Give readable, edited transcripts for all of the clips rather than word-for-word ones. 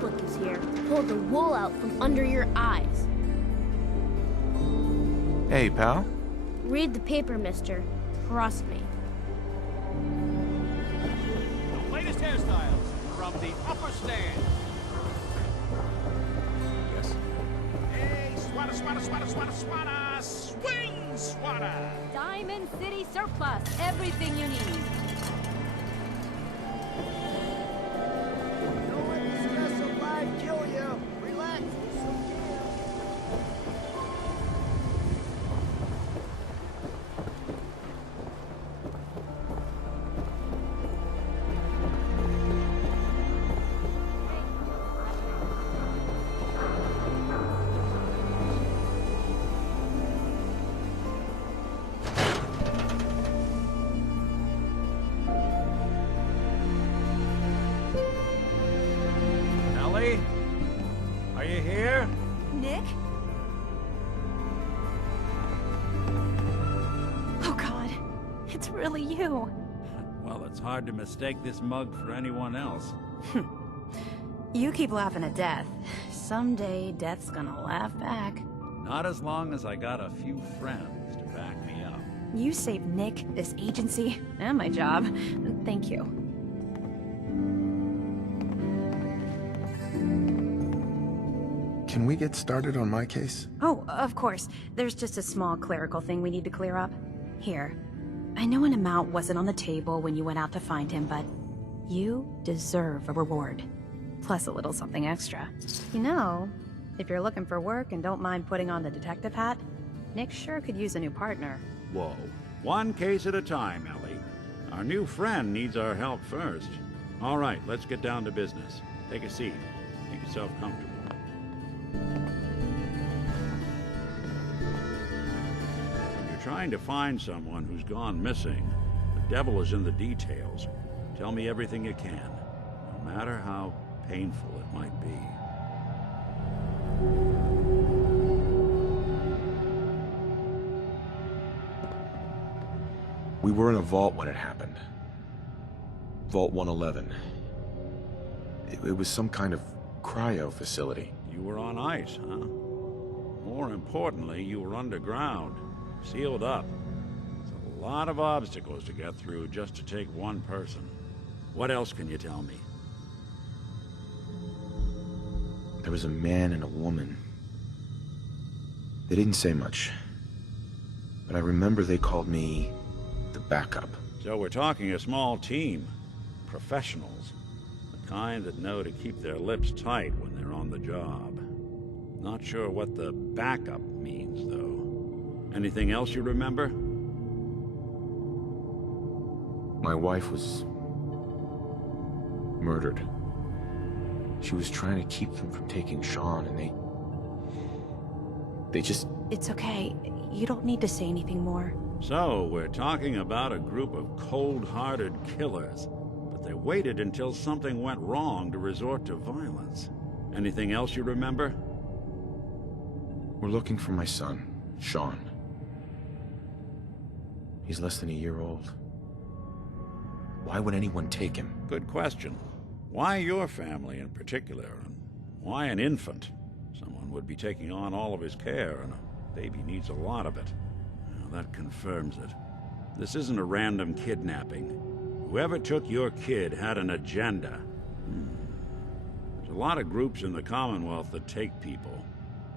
public is here to pull the wool out from under your eyes. Hey, pal. Read the paper, mister. Trust me. The latest hairstyles from the upper stand. Yes. Hey, swatter, swatter, swatter, swatter, swatter, swing swatter. Diamond City Surplus. Everything you need. Don't let the stress of life kill you. Relax. Ellie? Are you here? Nick? Oh God, it's really you. Well, it's hard to mistake this mug for anyone else. You keep laughing at death. Someday, death's gonna laugh back. Not as long as I got a few friends to back me up. You saved Nick, this agency, and my job. Thank you. Can we get started on my case? Oh, of course. There's just a small clerical thing we need to clear up. Here. I know an amount wasn't on the table when you went out to find him, but you deserve a reward. Plus a little something extra. You know, if you're looking for work and don't mind putting on the detective hat, Nick sure could use a new partner. Whoa. One case at a time, Ellie. Our new friend needs our help first. All right, let's get down to business. Take a seat. Make yourself comfortable. When you're trying to find someone who's gone missing, the devil is in the details. Tell me everything you can, no matter how painful it might be. We were in a vault when it happened. Vault 111. It was some kind of cryo facility. You were on ice, huh? More importantly, you were underground, sealed up. It's a lot of obstacles to get through just to take one person. What else can you tell me? There was a man and a woman. They didn't say much, but I remember they called me the backup. So we're talking a small team. Professionals. The kind that know to keep their lips tight when they're on the job. Not sure what the backup means, though. Anything else you remember? My wife was murdered. She was trying to keep them from taking Sean, and they just... It's okay. You don't need to say anything more. So, we're talking about a group of cold-hearted killers, but they waited until something went wrong to resort to violence. Anything else you remember? We're looking for my son, Sean. He's less than a year old. Why would anyone take him? Good question. Why your family in particular, and why an infant? Someone would be taking on all of his care, and a baby needs a lot of it. Well, that confirms it. This isn't a random kidnapping. Whoever took your kid had an agenda. There's a lot of groups in the Commonwealth that take people.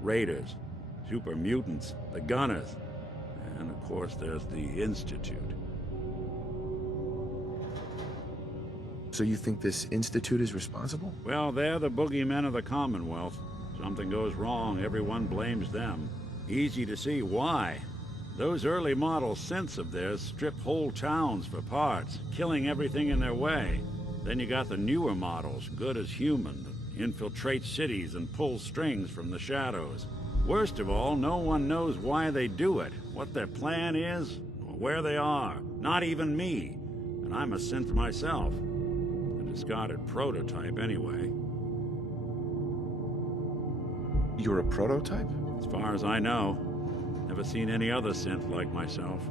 Raiders, super mutants, the Gunners, and of course there's the Institute. So you think this Institute is responsible? Well, they're the boogeymen of the Commonwealth. Something goes wrong, everyone blames them. Easy to see why. Those early model synths of theirs strip whole towns for parts, killing everything in their way. Then you got the newer models, good as human, that infiltrate cities and pull strings from the shadows. Worst of all, no one knows why they do it, what their plan is, or where they are. Not even me. And I'm a synth myself. A discarded prototype anyway. You're a prototype? As far as I know. Never seen any other synth like myself.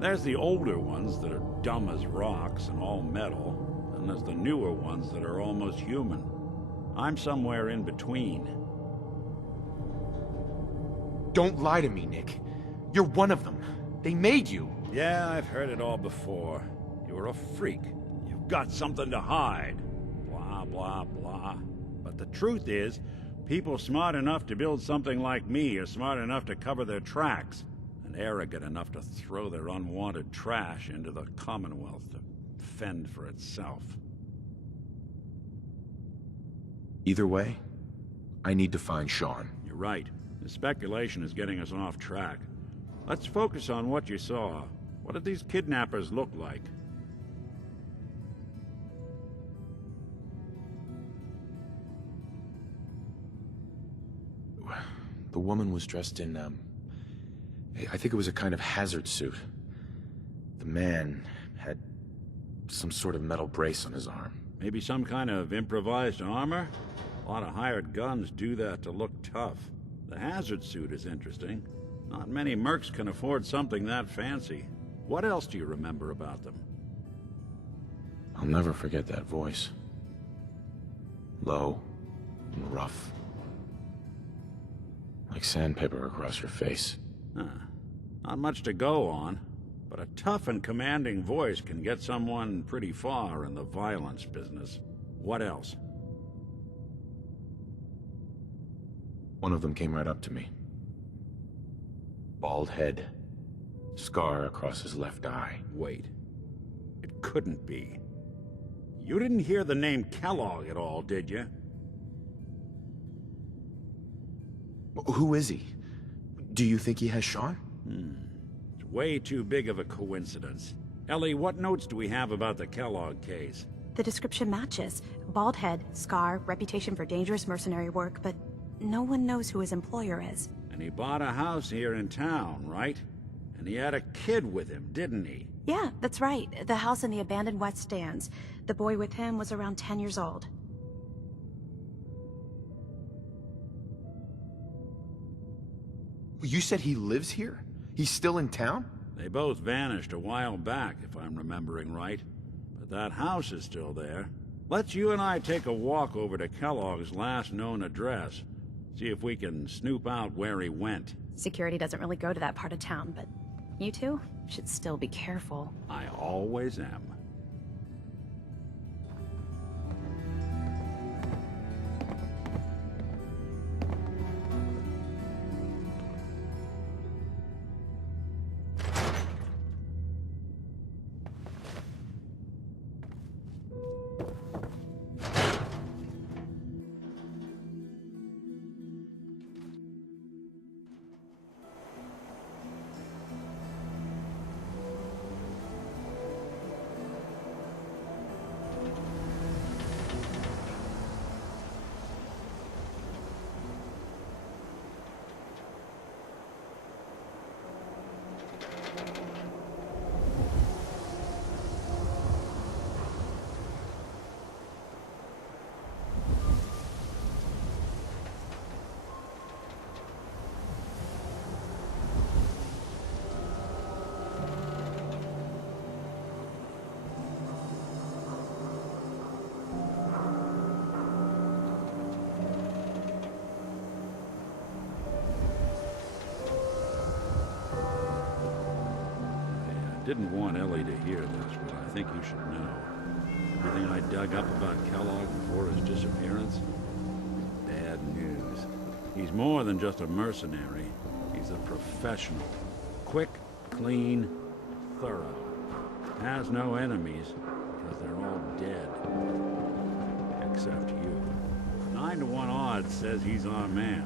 There's the older ones that are dumb as rocks and all metal, and there's the newer ones that are almost human. I'm somewhere in between. Don't lie to me, Nick. You're one of them. They made you. Yeah, I've heard it all before. You're a freak. You've got something to hide. Blah, blah, blah. But the truth is, people smart enough to build something like me are smart enough to cover their tracks, and arrogant enough to throw their unwanted trash into the Commonwealth to fend for itself. Either way, I need to find Sean. You're right. The speculation is getting us off track. Let's focus on what you saw. What did these kidnappers look like? The woman was dressed in, I think it was a kind of hazard suit. The man had some sort of metal brace on his arm. Maybe some kind of improvised armor? A lot of hired guns do that to look tough. The hazard suit is interesting. Not many mercs can afford something that fancy. What else do you remember about them? I'll never forget that voice. Low and rough. Like sandpaper across your face. Huh. Not much to go on, but a tough and commanding voice can get someone pretty far in the violence business. What else? One of them came right up to me. Bald head. Scar across his left eye. Wait. It couldn't be. You didn't hear the name Kellogg at all, did you? Who is he? Do you think he has Sean? It's way too big of a coincidence. Ellie, what notes do we have about the Kellogg case? The description matches. Bald head, scar, reputation for dangerous mercenary work, but no one knows who his employer is. And he bought a house here in town, right? And he had a kid with him, didn't he? Yeah, that's right. The house in the abandoned West Stands. The boy with him was around 10 years old. You said he lives here? He's still in town? They both vanished a while back, if I'm remembering right. But that house is still there. Let's you and I take a walk over to Kellogg's last known address. See if we can snoop out where he went. Security doesn't really go to that part of town, but you two should still be careful. I always am. Didn't want Ellie to hear this, but I think you should know. Everything I dug up about Kellogg before his disappearance? Bad news. He's more than just a mercenary. He's a professional. Quick, clean, thorough. Has no enemies, because they're all dead. Except you. 9 to 1 odds says he's our man.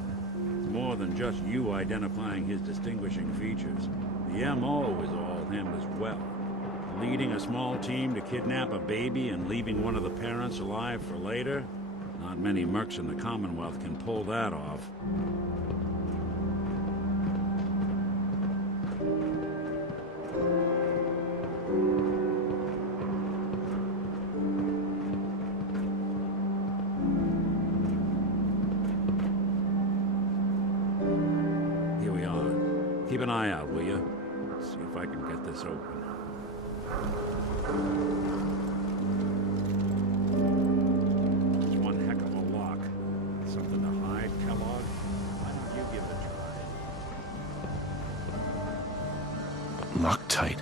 It's more than just you identifying his distinguishing features. The M.O. is all him as well. Leading a small team to kidnap a baby and leaving one of the parents alive for later? Not many mercs in the Commonwealth can pull that off. Here we are. Keep an eye out, will you? See if I can get this open. It's one heck of a lock. Locked tight.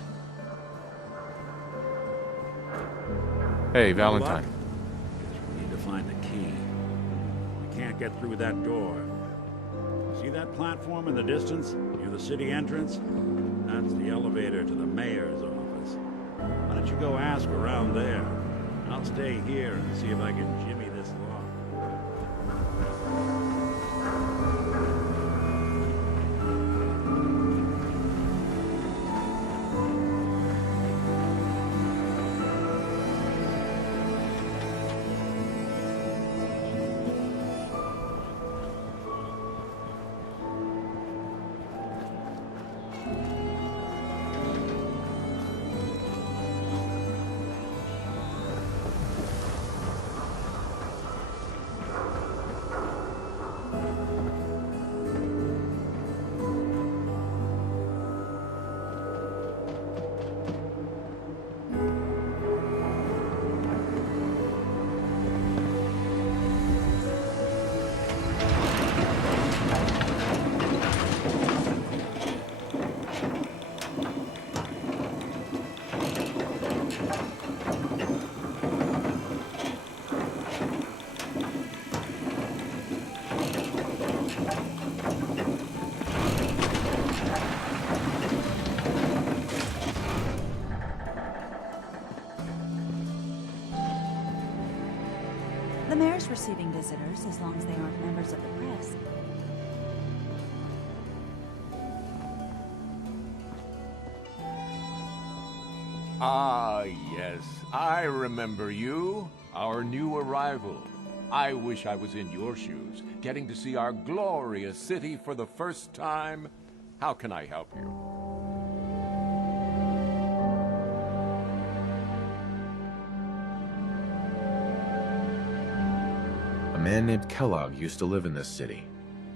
Hey, Valentine. Guess we need to find the key. We can't get through that door. See that platform in the distance, near the city entrance? That's the elevator to the mayor's office. Why don't you go ask around there? I'll stay here and see if I can jimmy this lock. The mayor's receiving visitors as long as they aren't members of the press. Ah, yes. I remember you. Our new arrival. I wish I was in your shoes, getting to see our glorious city for the first time. How can I help you? A man named Kellogg used to live in this city.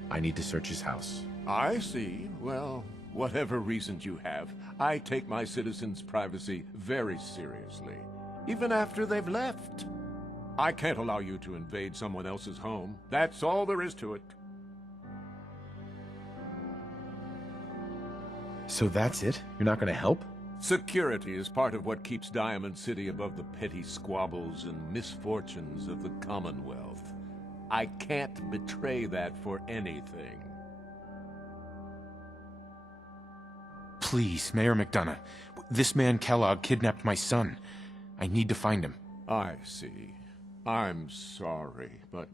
I need to search his house. I see. Well, whatever reasons you have, I take my citizens' privacy very seriously, even after they've left. I can't allow you to invade someone else's home. That's all there is to it. So that's it? You're not gonna help? Security is part of what keeps Diamond City above the petty squabbles and misfortunes of the Commonwealth. I can't betray that for anything. Please, Mayor McDonough. This man Kellogg kidnapped my son. I need to find him. I see. I'm sorry, but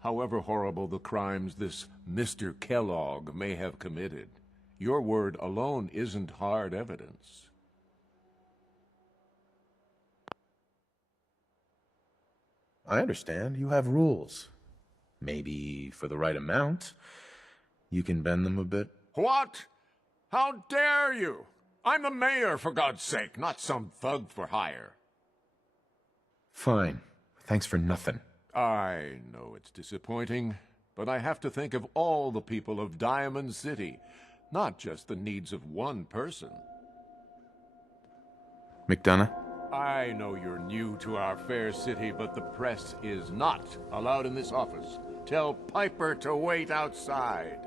however horrible the crimes this Mr. Kellogg may have committed, your word alone isn't hard evidence. I understand. You have rules. Maybe for the right amount, you can bend them a bit. What? How dare you? I'm the mayor, for God's sake, not some thug for hire. Fine. Thanks for nothing. I know it's disappointing, but I have to think of all the people of Diamond City, not just the needs of one person. McDonough? I know you're new to our fair city, but the press is not allowed in this office. Tell Piper to wait outside.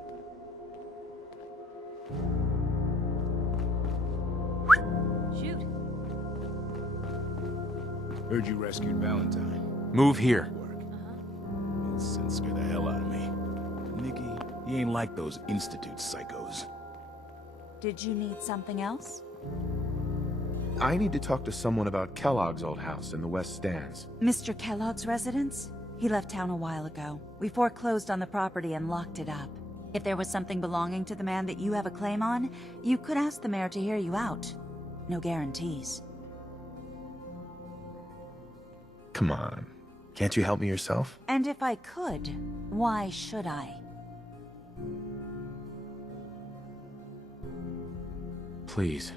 Shoot. Heard you rescued Valentine. Move here. Work. That scent scared the hell out of me. Nikki, he ain't like those Institute psychos. Did you need something else? I need to talk to someone about Kellogg's old house in the West Stands. Mr. Kellogg's residence? He left town a while ago. We foreclosed on the property and locked it up. If there was something belonging to the man that you have a claim on, you could ask the mayor to hear you out. No guarantees. Come on. Can't you help me yourself? And if I could, why should I? Please.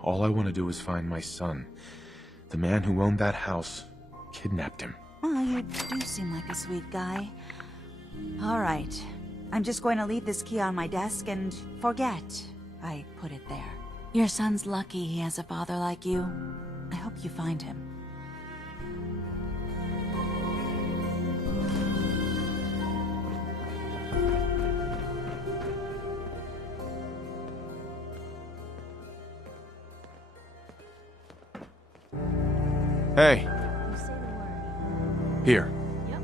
All I want to do is find my son. The man who owned that house kidnapped him. Oh, you do seem like a sweet guy. All right. I'm just going to leave this key on my desk and forget I put it there. Your son's lucky he has a father like you. I hope you find him. Hey, You say the word. here. Yep.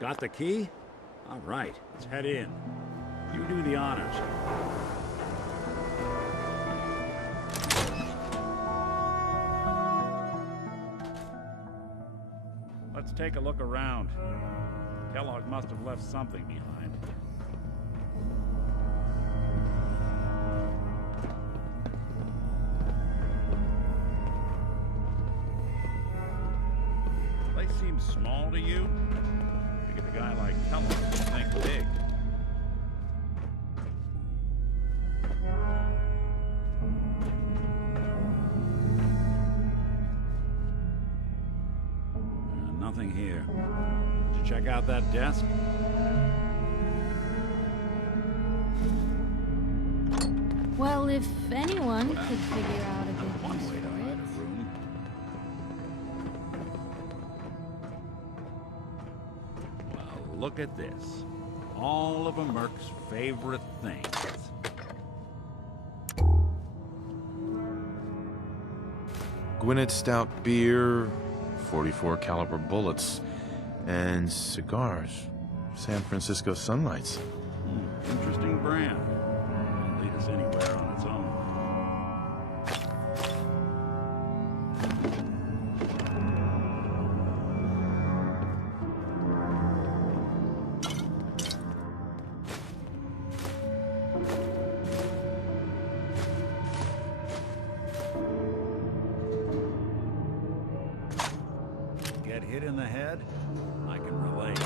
Got the key? All right, let's head in. You do the honors. Let's take a look around. Kellogg must have left something behind. Place seems small to you? Figured a guy like Kellogg would think big. Nothing here. Did you check out that desk? Well, if anyone could figure out a good One use way to for hide it. a room. Well, look at this. All of a Merc's favorite things. Gwinnett Stout beer, 44 caliber bullets, and cigars. San Francisco Sunlights. Interesting brand. Won't lead us anywhere on its own. Get hit in the head? I can relate.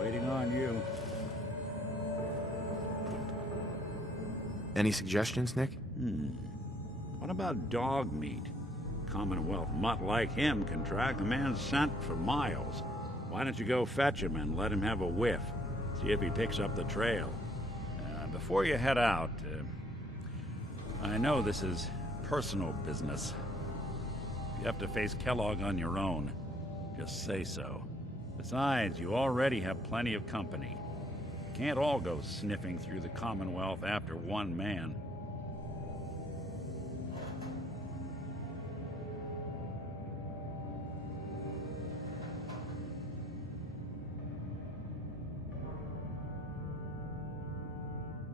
Waiting on you. Any suggestions, Nick? What about dog meat? Commonwealth mutt like him can track a man's scent for miles. Why don't you go fetch him and let him have a whiff? See if he picks up the trail. Before you head out, I know this is personal business. If you have to face Kellogg on your own, just say so. Besides, you already have plenty of company. Can't all go sniffing through the Commonwealth after one man.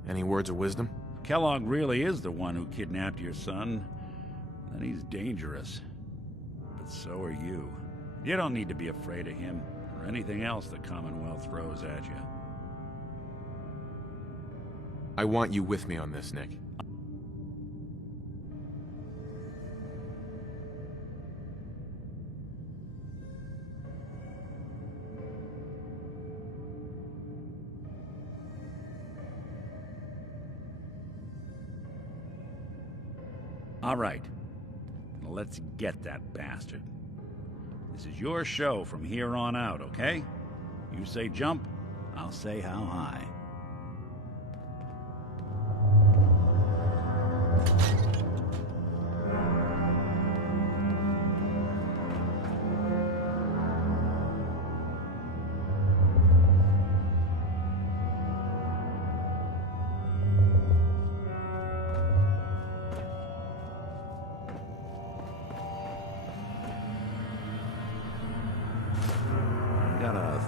Any words of wisdom? Kellogg really is the one who kidnapped your son, then he's dangerous. But so are you. You don't need to be afraid of him or anything else the Commonwealth throws at you. I want you with me on this, Nick. All right. Let's get that bastard. This is your show from here on out, okay? You say jump, I'll say how high.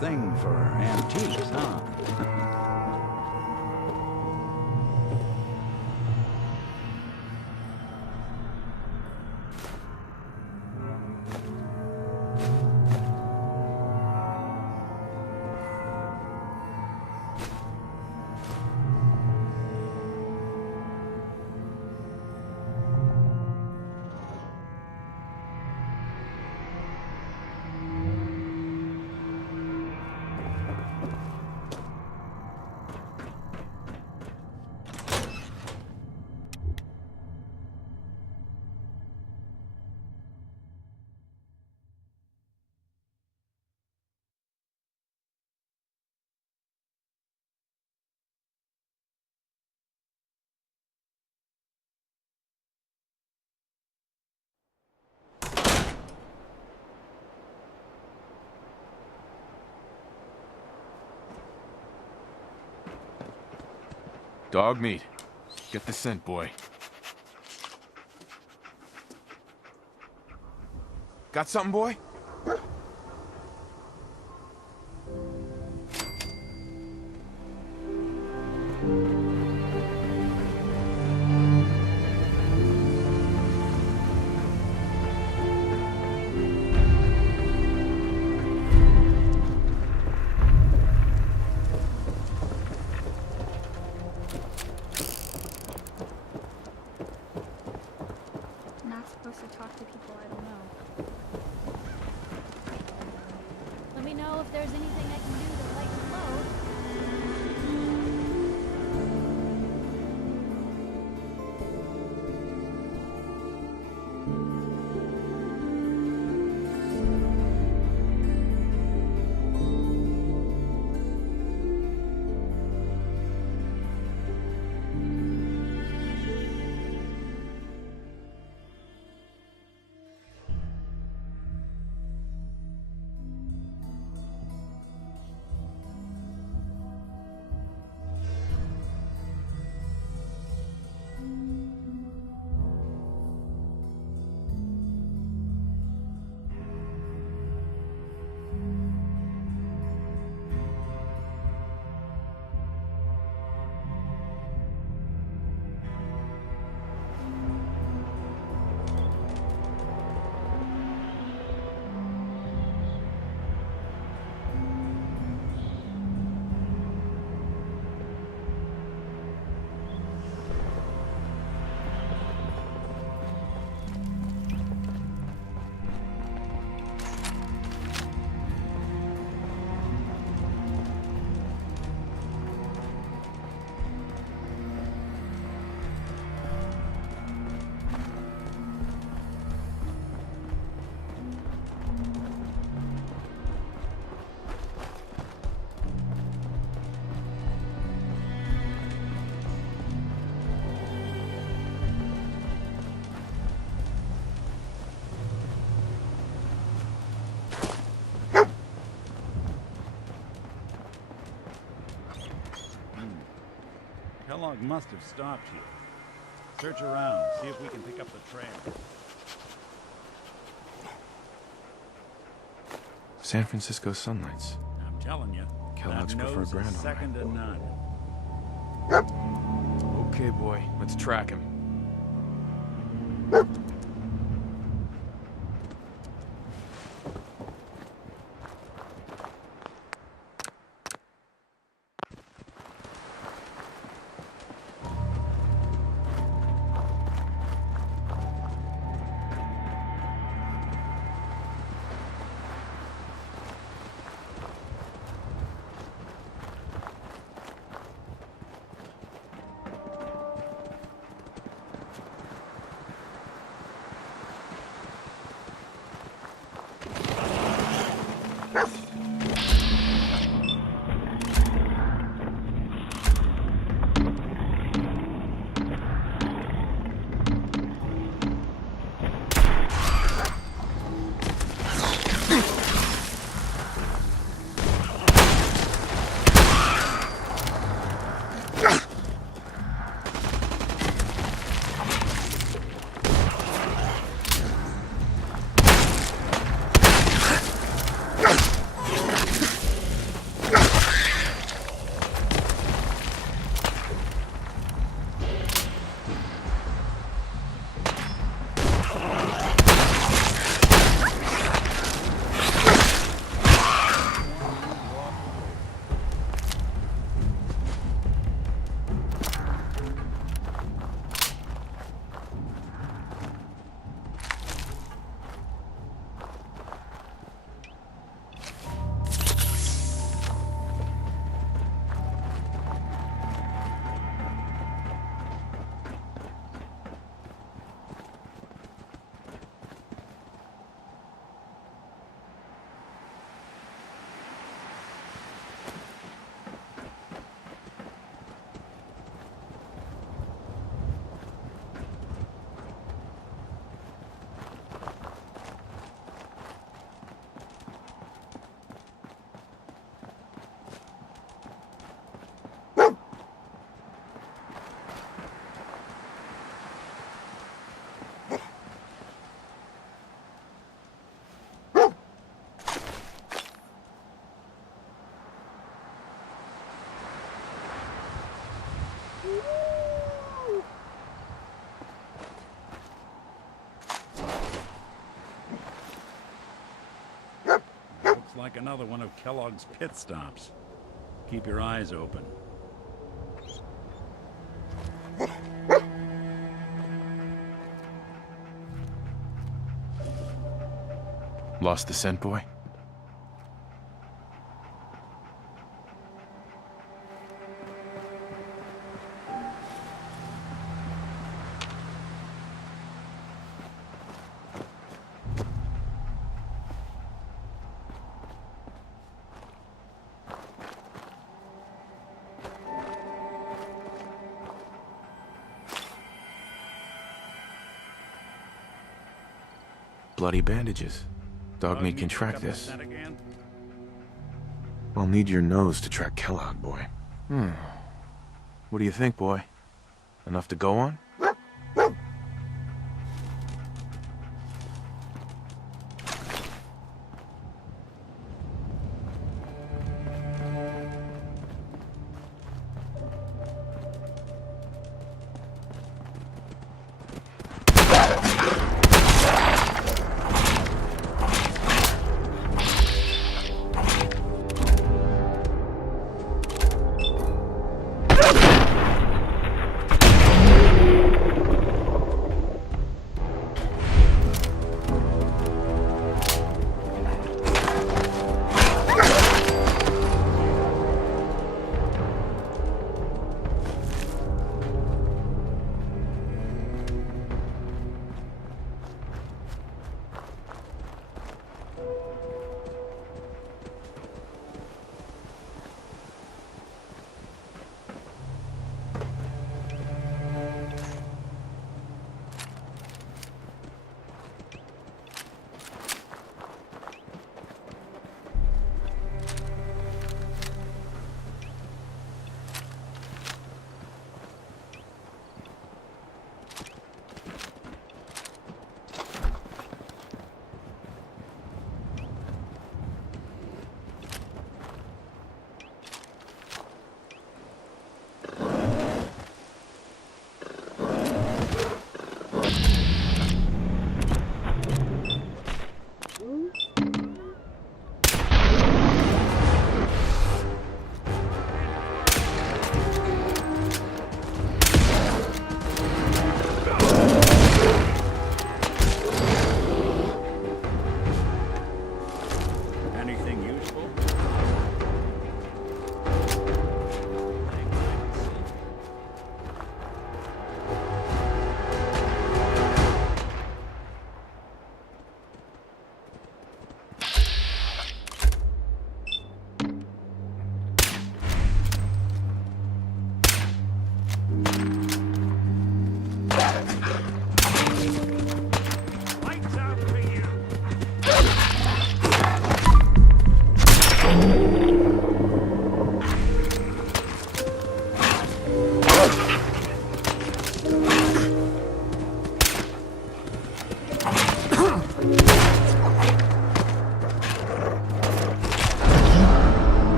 thing for antiques, huh? Dog meat. Get the scent, boy. Got something, boy? Not supposed to talk to people I don't know. Let me know if there's anything I can do to lighten the load. Kellogg must have stopped here. Search around, see if we can pick up the trail. San Francisco sunlights. I'm telling you, Kellogg's that preferred nose brand is on second to none. Okay, boy. Let's track him. like another one of Kellogg's pit stops. Keep your eyes open. Lost the scent, boy? Bloody bandages. Dog meat can Pick track up the this. scent again? I'll need your nose to track Kellogg, boy. What do you think, boy? Enough to go on?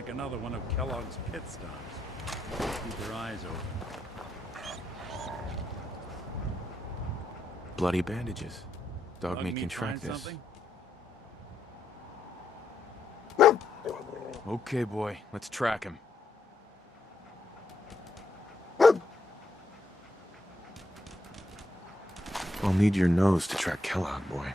like another one of Kellogg's pit stops. Keep your eyes open. Bloody bandages. Dog Bug meat meat can track find this. something? Okay, boy. Let's track him. I'll need your nose to track Kellogg, boy.